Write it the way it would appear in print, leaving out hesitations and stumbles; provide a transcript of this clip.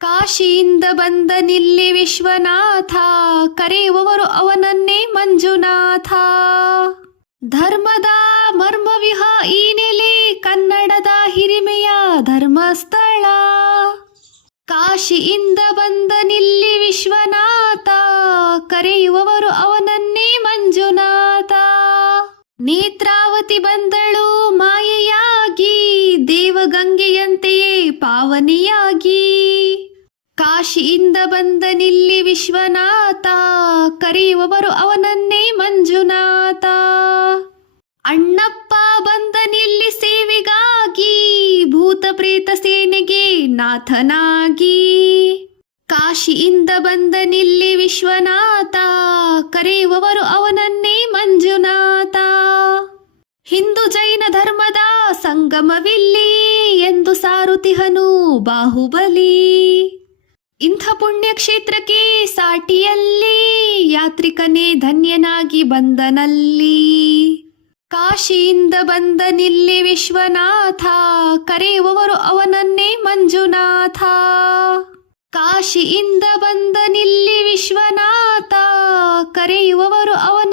ಕಾಶಿಯಿಂದ ಬಂದನಿಲ್ಲಿ ವಿಶ್ವನಾಥ, ಕರೆಯುವವರು ಅವನನ್ನೇ ಮಂಜುನಾಥ. ಧರ್ಮದ ಮರ್ಮವಿಹ ಈ ನೆಲೆ, ಕನ್ನಡದ ಹಿರಿಮೆಯ ಧರ್ಮಸ್ಥಳ. ಕಾಶಿಯಿಂದ ಬಂದನಿಲ್ಲಿ ವಿಶ್ವನಾಥ, ಕರೆಯುವವರು ಅವನನ್ನೇ ಮಂಜುನಾಥ. ನೇತ್ರಾವತಿ ಬಂದಳು ಮಾಯೆಯಾಗಿ, ದೇವಗಂಗೆಯಂತೆಯೇ ಪಾವನೆಯಾಗಿ. ಕಾಶಿಯಿಂದ ಬಂದನಿಲ್ಲಿ ವಿಶ್ವನಾಥ, ಕರೆಯುವವರು ಅವನನ್ನೇ ಮಂಜುನಾಥ. ಅಣ್ಣಪ್ಪ ಬಂದನಿಲ್ಲಿ ಸೇವೆಗಾಗಿ, ಭೂತ ಪ್ರೇತ ಸೇನೆಗೆ ನಾಥನಾಗಿ. ಕಾಶಿಯಿಂದ ಬಂದನಿಲ್ಲಿ ವಿಶ್ವನಾಥ, ಕರೆಯುವವರು ಅವನನ್ನೇ ಮಂಜುನಾಥ. ಹಿಂದೂ ಜೈನ ಧರ್ಮದ ಸಂಗಮವಿಲ್ಲಿ ಎಂದು ಸಾರುತಿಹನು ಬಾಹುಬಲಿ. ಇಂಥ ಪುಣ್ಯಕ್ಷೇತ್ರಕ್ಕೆ ಸಾಟಿಯಲ್ಲಿ, ಯಾತ್ರಿಕನೇ ಧನ್ಯನಾಗಿ ಬಂದನಲ್ಲಿ. ಕಾಶಿಯಿಂದ ಬಂದನಿಲ್ಲಿ ವಿಶ್ವನಾಥ, ಕರೆಯುವವರು ಅವನನ್ನೇ ಮಂಜುನಾಥ. ಕಾಶಿಯಿಂದ ಬಂದನಿಲ್ಲಿ ವಿಶ್ವನಾಥ, ಕರೆಯುವವರು ಅವನ